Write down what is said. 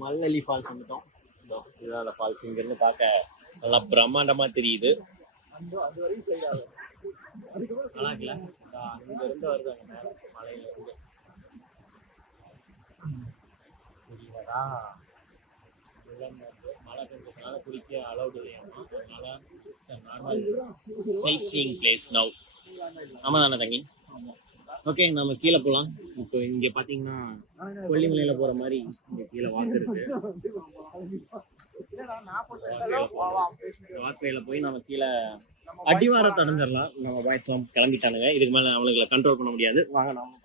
மல்லி ஃபால்ஸ் வந்துட்டோம். இதுதான் அந்த ஃபால்ஸ். இங்கிருந்து பார்க்க நல்லா பிரம்மாண்டமா தெரியுது. நல்லா இருக்குல்ல? அங்க இருந்து வருது அங்க மேல மலையில இருந்து. புரியுதா? மழை பெஞ்சதுனால குளிக்க அலௌட் இல்லையாமா. அதனால normal side seeing place now. ஆமா தானே தங்கி? ஓகே, நம்ம கீழே போகலாம். இப்போ இங்க பாத்தீங்கன்னா கொல்லிமலையில போற மாதிரி இங்க கீழே வாக்கு இருக்கு. வாக்கையில போய் நம்ம கீழே அடிவாரத்தை அடைஞ்சிடலாம். நம்ம பாய்ஸ் எல்லாம் கிளம்பிட்டானுங்க. இதுக்கு மேல அவனுங்களை கண்ட்ரோல் பண்ண முடியாது. வாங்க நாம